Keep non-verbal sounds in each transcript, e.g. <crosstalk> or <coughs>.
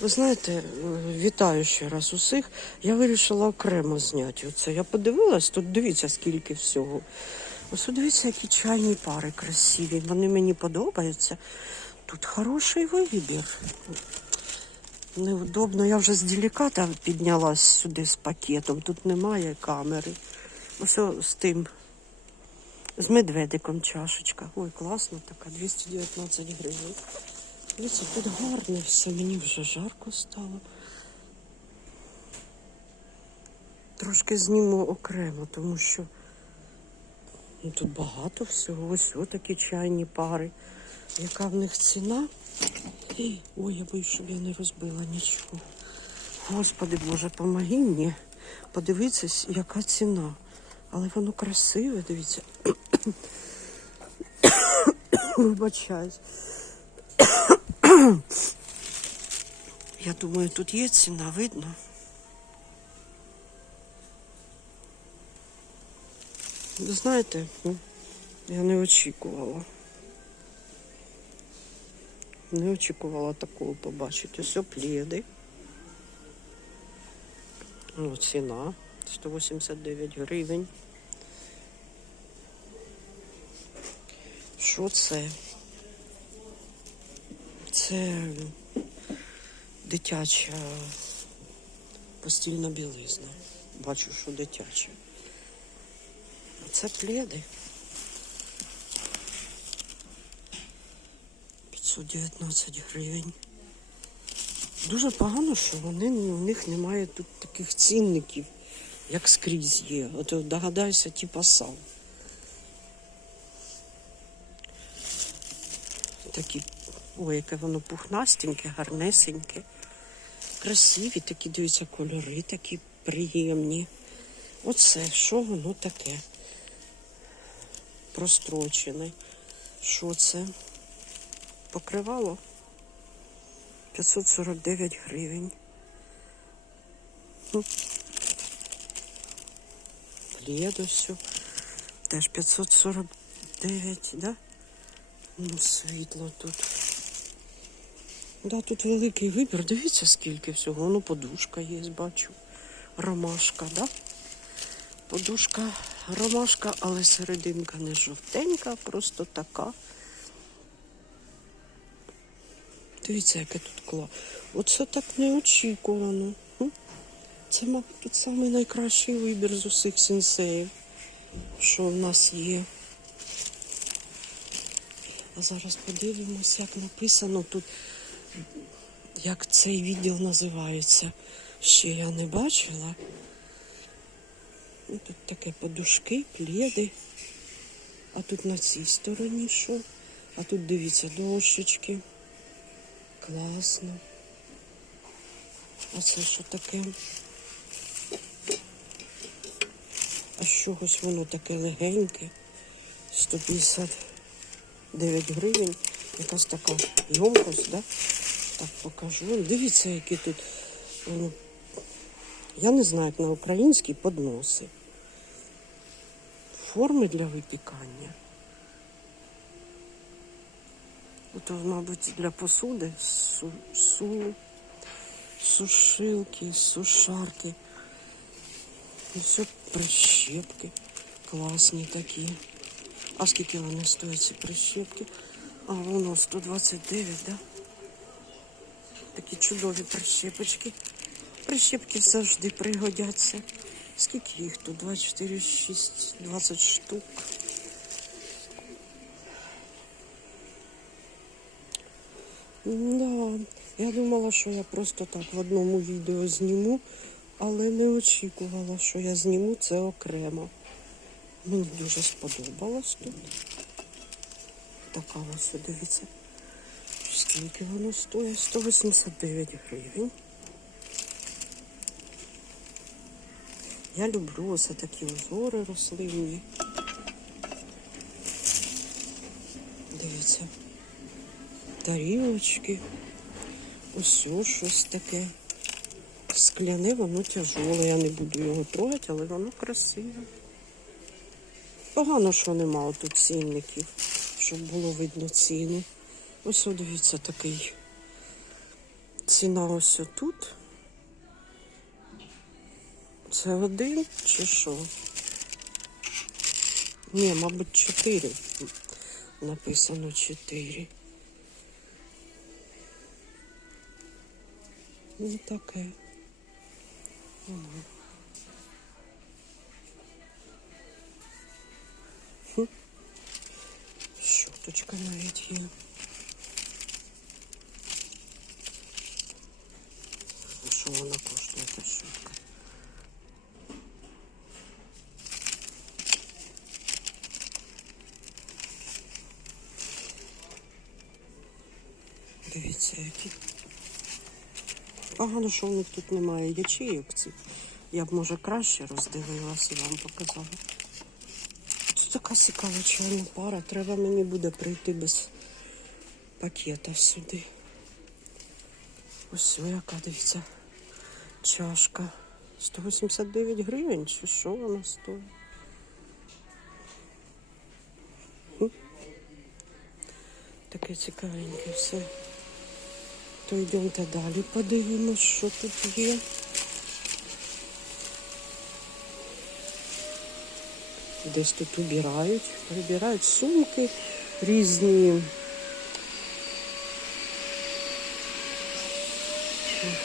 Ви знаєте, е, вітаю ще раз усіх. Я вирішила окремо зняти оце. Я подивилась, тут дивіться, скільки всього. Ось дивіться, які чайні пари красиві. Вони мені подобаються. Тут хороший вибір. Неудобно, я вже з деліката піднялась сюди з пакетом. Тут немає камери. Ось з тим, з медведиком чашечка. Ой, класно така, 219 гривень. Дивіться, тут гарно все, мені вже жарко стало. Трошки зніму окремо, тому що ну, тут багато всього. Ось такі чайні пари. Яка в них ціна? Ой, я боюсь, щоб я не розбила нічого. Господи Боже, помоги мені. Подивіться, яка ціна. Але воно красиве, дивіться. <coughs> Вибачаюсь. Я думаю, тут є ціна, видно. Ви знаєте, ну, я не очікувала. Не очікувала такого побачити. Ось пледи. Ну, ціна 189 гривень. Що це? Це дитяча постільна білизна. Бачу, що дитяча. А це пледи. 519 гривень. Дуже погано, що вони, у них немає тут таких цінників, як скрізь є. От догадайся, типа сам. Такі, ой, яке воно пухнастеньке, гарнесеньке. Красиві такі, дивіться, кольори такі приємні. Оце, що воно таке? Прострочене. Що це? Покривало 549 гривень. Хм. Плед ось. Теж 549, да? Ну, світло тут. Да, тут великий вибір. Дивіться, скільки всього. Ну, подушка є, бачу. Ромашка, да? Подушка, ромашка, але серединка не жовтенька, просто така. Дивіться, яке тут кла. Оце так неочікувано. Це, мабуть, самий найкращий вибір з усіх сенсеїв, що в нас є. А зараз подивимося, як написано тут, як цей відділ називається. Ще я не бачила. Ну, Тут таке подушки, пледи. А тут на цій стороні що? А тут дивіться дощечки. Класно. А це що таке? А чогось воно таке легеньке. 159 гривень. Якась така йомкость, да? Так покажу. Вон, Дивіться, які тут. Я не знаю, як на українській подноси. Форми для випікання. Ото, мабуть, для посуди су, су, сушилки, сушарки. І все прищепки. Класні такі. А скільки вони стоять, ці прищепки? А, воно 129, да? Такі чудові прищепочки. Прищепки завжди пригодяться. Скільки їх тут? 24, 6, 20 штук. Да, я думала, що я просто так в одному відео зніму, але не очікувала, що я зніму це окремо. Мені дуже сподобалось тут. Така ось, дивіться. Скільки воно стоїть? 189 гривень. Я люблю ось такі узори рослинні. Дивіться тарілочки. Ось щось таке. Скляне, воно тяжоле. Я не буду його трогати, але воно красиве. Погано, що нема тут цінників, щоб було видно ціни. Ось дивіться такий ціна ось тут. Це один чи що? Ні, мабуть, чотири. Написано чотири. Ну таке. Щоточка навіть є. Що вона коштує та щотка? Дивіться, які. Погано, що в них тут немає ячейок цих. Я б, може, краще роздивилась і вам показала. Тут така цікава чайна пара. Треба мені буде прийти без пакета сюди. Ось яка, дивіться, чашка. 189 гривень, чи що вона стоїть? Таке цікавеньке все. То йдемте далі, подивимось, що тут є. Десь тут убирають, прибирають сумки різні.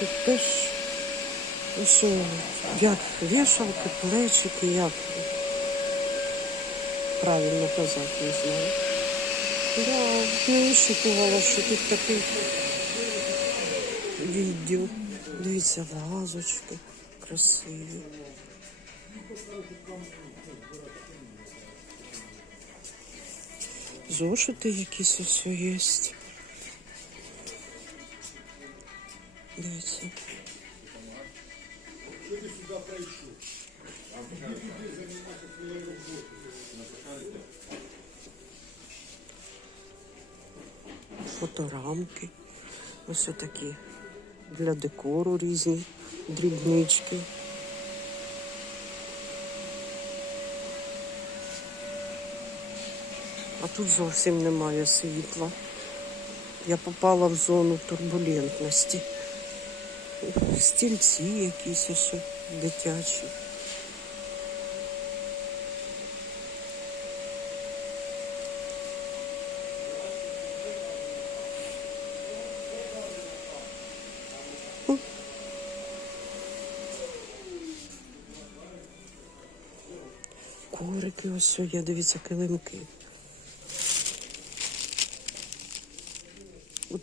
Тут теж о, як вішалки, плечики, як правильно казати, не знаю. Да, не очікувала, що тут такий відділ. Дивіться, вазочки красиві. Зошити якісь ось є. Дивіться. Фоторамки. Ось такі для декору різні, дрібнички. А тут зовсім немає світла. Я попала в зону турбулентності. Стільці якісь ще дитячі. Коврики ось є, дивіться, килимки.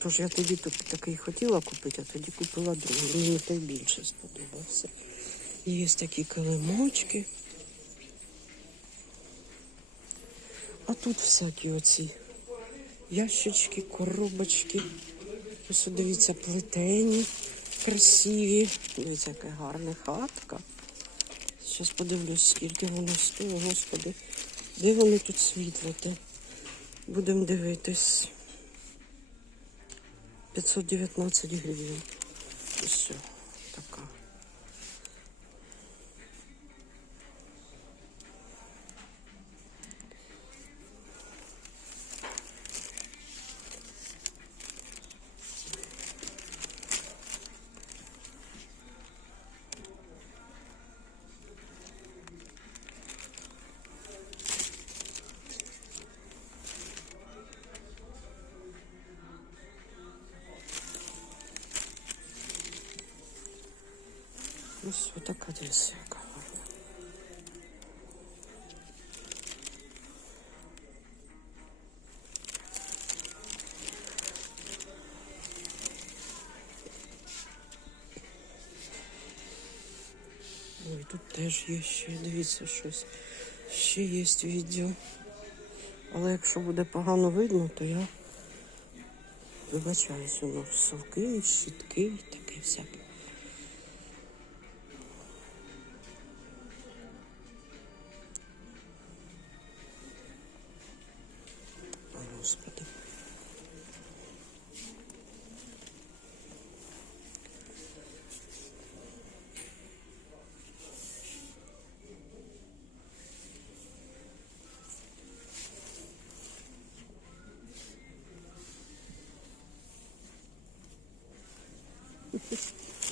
Отож, я тут такий хотіла купити, а тоді купила другий. Мені той більше сподобався. Є такі килимочки. А тут всякі оці ящички, коробочки. Ось дивіться, плетені, красиві. Дивіться, яка гарна хатка. Зараз подивлюсь, скільки воно стоїть, господи. Де вони тут світло? Будемо дивитись. 519 гривень. Все, така. Ось отака десь яка гарна. Ой, тут теж є ще, дивіться щось. Ще є відео. Але якщо буде погано видно, то я вибачаюсь, воно совки, щітки, таке всяке.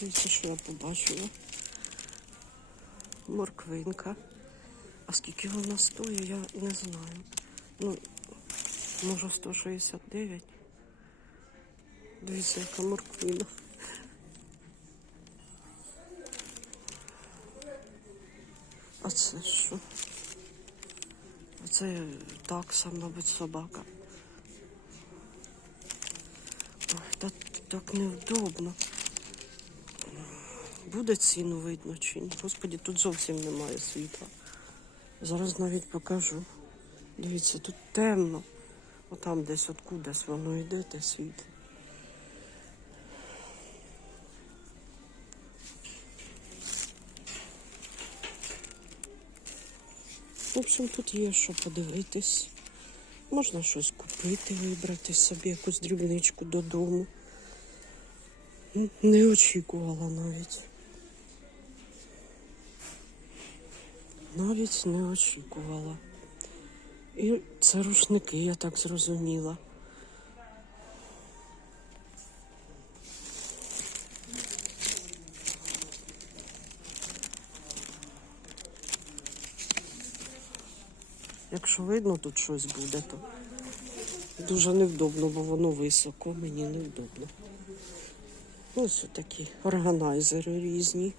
Дивіться, що я побачила. Морквинка. А скільки вона стоїть, я не знаю. Ну, може 169. Дивіться, яка морквина. А це що? Це такса, мабуть, собака. Ой, та, так невдобно. Буде ціну видно чи ні? Господі, тут зовсім немає світла. Зараз навіть покажу. Дивіться, тут темно. Отам десь откудись воно йде, те світло. В общем, тут є що подивитись. Можна щось купити, вибрати собі якусь дрібничку додому. Не очікувала навіть. Навіть не очікувала. І це рушники, я так зрозуміла. Якщо видно тут щось буде, то дуже невдобно, бо воно високо, мені невдобно. Ось такі органайзери різні.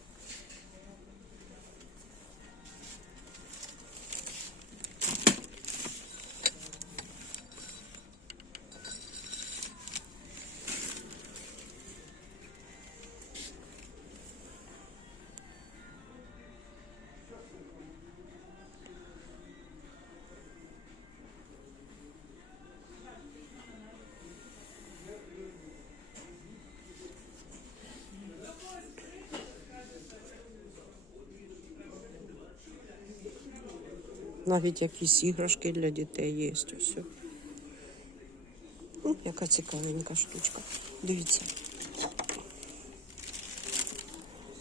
Навіть якісь іграшки для дітей є. Ось. М, Яка цікавенька штучка. Дивіться.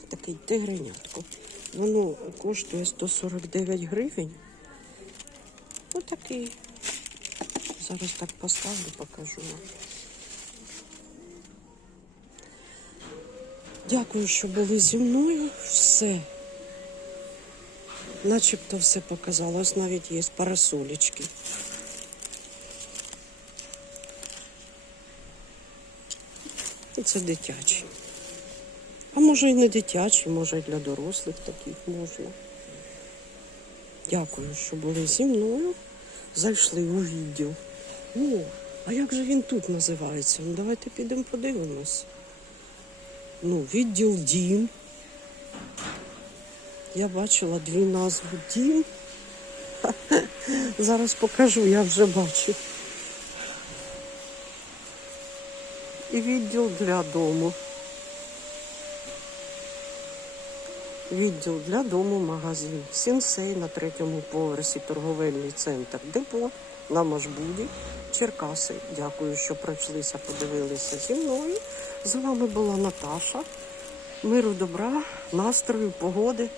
Такий тигренятко. Воно коштує 149 гривень. Отакий. Зараз так поставлю, покажу вам. Дякую, що були зі мною. Все. Начебто все показало. Ось навіть є парасолечки. Це дитячі. А може і не дитячі, може і для дорослих таких можна. Дякую, що були зі мною. Зайшли у відділ. О, а як же він тут називається? Ну давайте підемо подивимось. Ну, відділ дім. Я бачила дві назви дім. <laughs> Зараз покажу, я вже бачу. І відділ для дому. Відділ для дому магазин. Сінсей на третьому поверсі торговельний центр Депо на Машбуді, Черкаси. Дякую, що пройшлися, подивилися зі мною. З вами була Наташа. Миру, добра, настрою, погоди,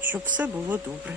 щоб все було добре.